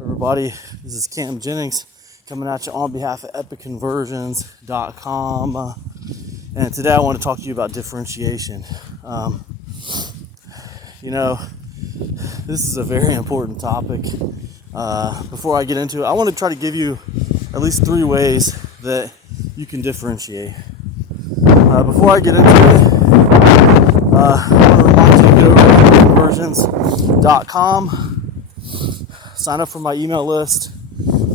Everybody, this is Cam Jennings coming at you on behalf of epicconversions.com, and today I want to talk to you about differentiation. This is a very important topic. Before I get into it, I want to try to give you at least 3 ways that you can differentiate. Before I get into it, I want to remind you to go over to epicconversions.com. Sign up for my email list.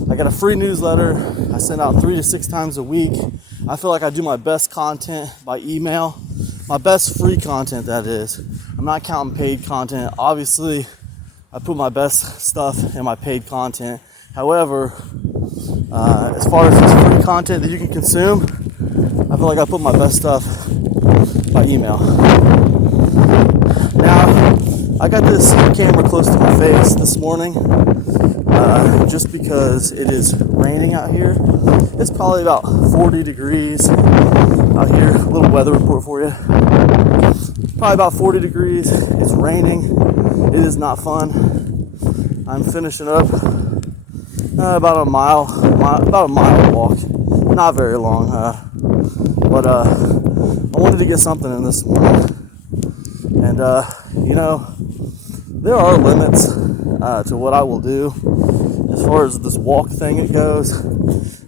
I got a free newsletter I send out 3 to 6 times a week. I feel like I do my best content by email, my best free content, that is. I'm not counting paid content. Obviously, I put my best stuff in my paid content. However, as far as this free content that you can consume, I feel like I put my best stuff by email. Now, I got this camera close to my face this morning just because it is raining out here. It's probably about 40 degrees out here. A little weather report for you. Probably about 40 degrees. It's raining. It is not fun. I'm finishing up about a mile walk. Not very long, but I wanted to get something in this morning. And there are limits to what I will do as far as this walk thing it goes.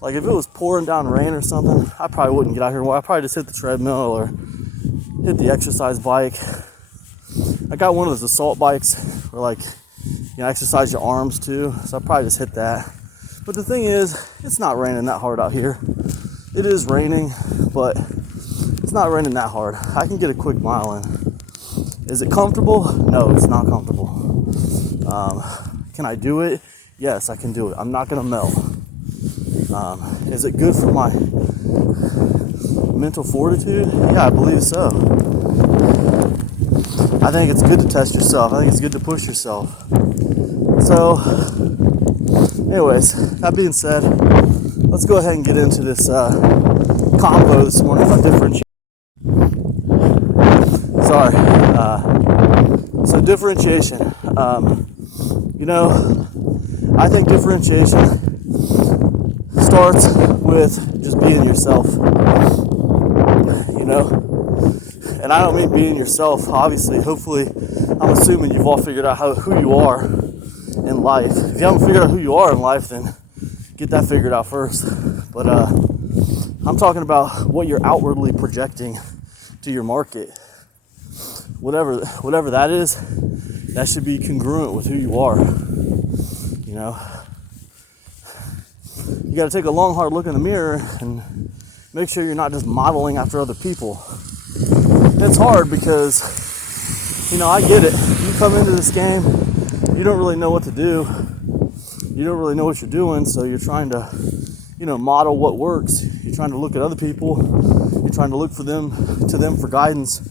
Like if it was pouring down rain or something, I probably wouldn't get out here and walk. I'd probably just hit the treadmill or hit the exercise bike. I got one of those assault bikes where exercise your arms too, so I'd probably just hit that. But the thing is, it's not raining that hard out here. It is raining, but it's not raining that hard. I can get a quick mile in. Is it comfortable? No, it's not comfortable. Can I do it? Yes, I can do it. I'm not going to melt. Is it good for my mental fortitude? Yeah, I believe so. I think it's good to test yourself. I think it's good to push yourself. So, anyways, that being said, let's go ahead and get into this combo this morning about differentiation. Sorry. So differentiation. I think differentiation starts with just being yourself. And I don't mean being yourself, obviously. Hopefully, I'm assuming you've all figured out who you are in life. If you haven't figured out who you are in life, then get that figured out first. But I'm talking about what you're outwardly projecting to your market. Whatever that is, that should be congruent with who you are. You got to take a long, hard look in the mirror and make sure you're not just modeling after other people. It's hard because, I get it. You come into this game, you don't really know what to do. You don't really know what you're doing, so you're trying to, model what works. You're trying to look at other people. You're trying to look to them for guidance.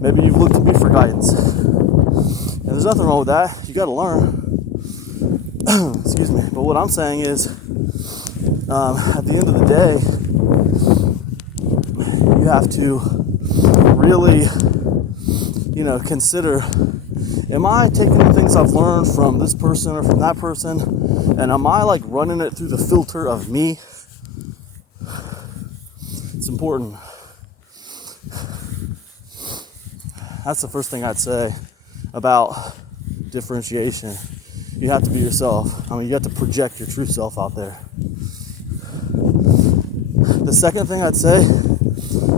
Maybe you've looked to me for guidance. And there's nothing wrong with that. You got to learn. Excuse me. But what I'm saying is, at the end of the day, you have to really, consider, am I taking the things I've learned from this person or from that person, and am I running it through the filter of me? It's important. That's the first thing I'd say about differentiation. You have to be yourself. You have to project your true self out there. The second thing I'd say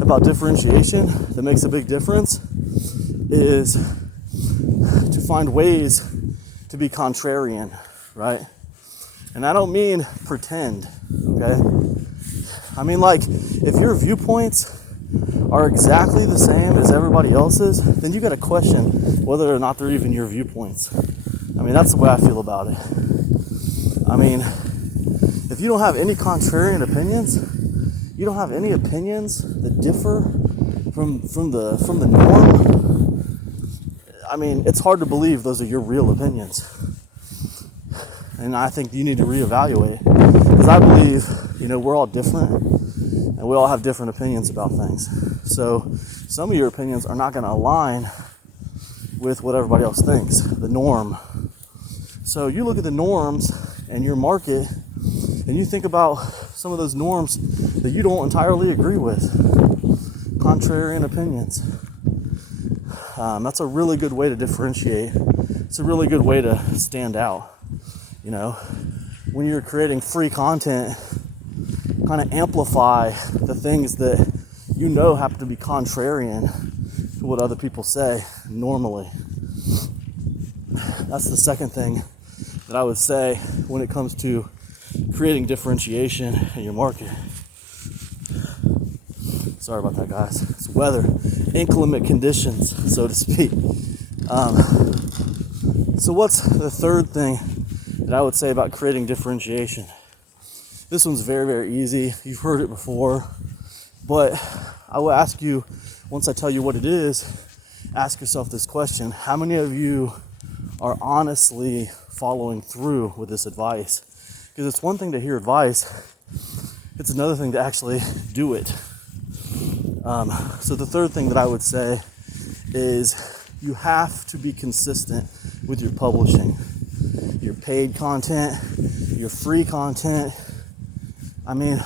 about differentiation that makes a big difference is to find ways to be contrarian, right? And I don't mean pretend, okay? I mean if your viewpoints are exactly the same as everybody else's, then you got to question whether or not they're even your viewpoints. That's the way I feel about it. If you don't have any contrarian opinions, you don't have any opinions that differ from the norm, it's hard to believe those are your real opinions. And I think you need to reevaluate. Because I believe, we're all different, and we all have different opinions about things. So some of your opinions are not going to align with what everybody else thinks, the norm. So you look at the norms and your market, and you think about some of those norms that you don't entirely agree with, contrarian opinions. That's a really good way to differentiate. It's a really good way to stand out. You know, when you're creating free content, kind of amplify the things that you know have to be contrarian to what other people say normally. That's the second thing that I would say when it comes to creating differentiation in your market. Sorry about that, guys. It's weather, inclement conditions, so to speak. So what's the third thing that I would say about creating differentiation? This one's very, very easy. You've heard it before, but I will ask you, once I tell you what it is, ask yourself this question: how many of you are honestly following through with this advice? Because it's one thing to hear advice, it's another thing to actually do it. So the third thing that I would say is you have to be consistent with your publishing, your paid content, your free content. I mean,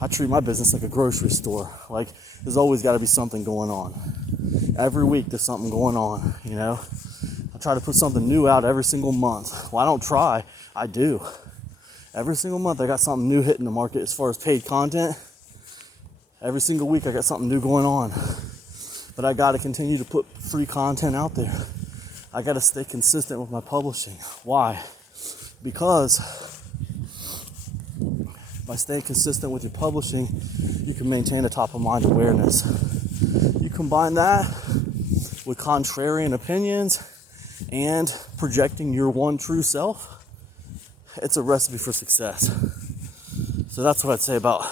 I treat my business like a grocery store. Like, there's always got to be something going on. Every week there's something going on, you know. I try to put something new out every single month. Well, I don't try, I do. Every single month I got something new hitting the market as far as paid content. Every single week I got something new going on. But I got to continue to put free content out there. I got to stay consistent with my publishing. Why? Because by staying consistent with your publishing, you can maintain a top-of-mind awareness. You combine that with contrarian opinions and projecting your one true self, it's a recipe for success. So that's what I'd say about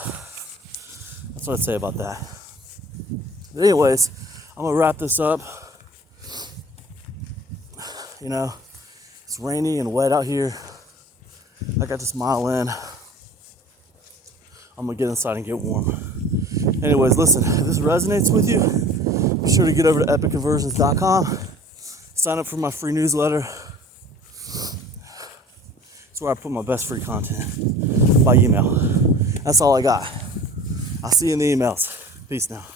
that. But anyways, I'm gonna wrap this up. You know, it's rainy and wet out here. I got this mile in. I'm gonna get inside and get warm. Anyways, listen, if this resonates with you, be sure to get over to epicconversions.com. Sign up for my free newsletter. It's where I put my best free content by email. That's all I got. I'll see you in the emails. Peace now.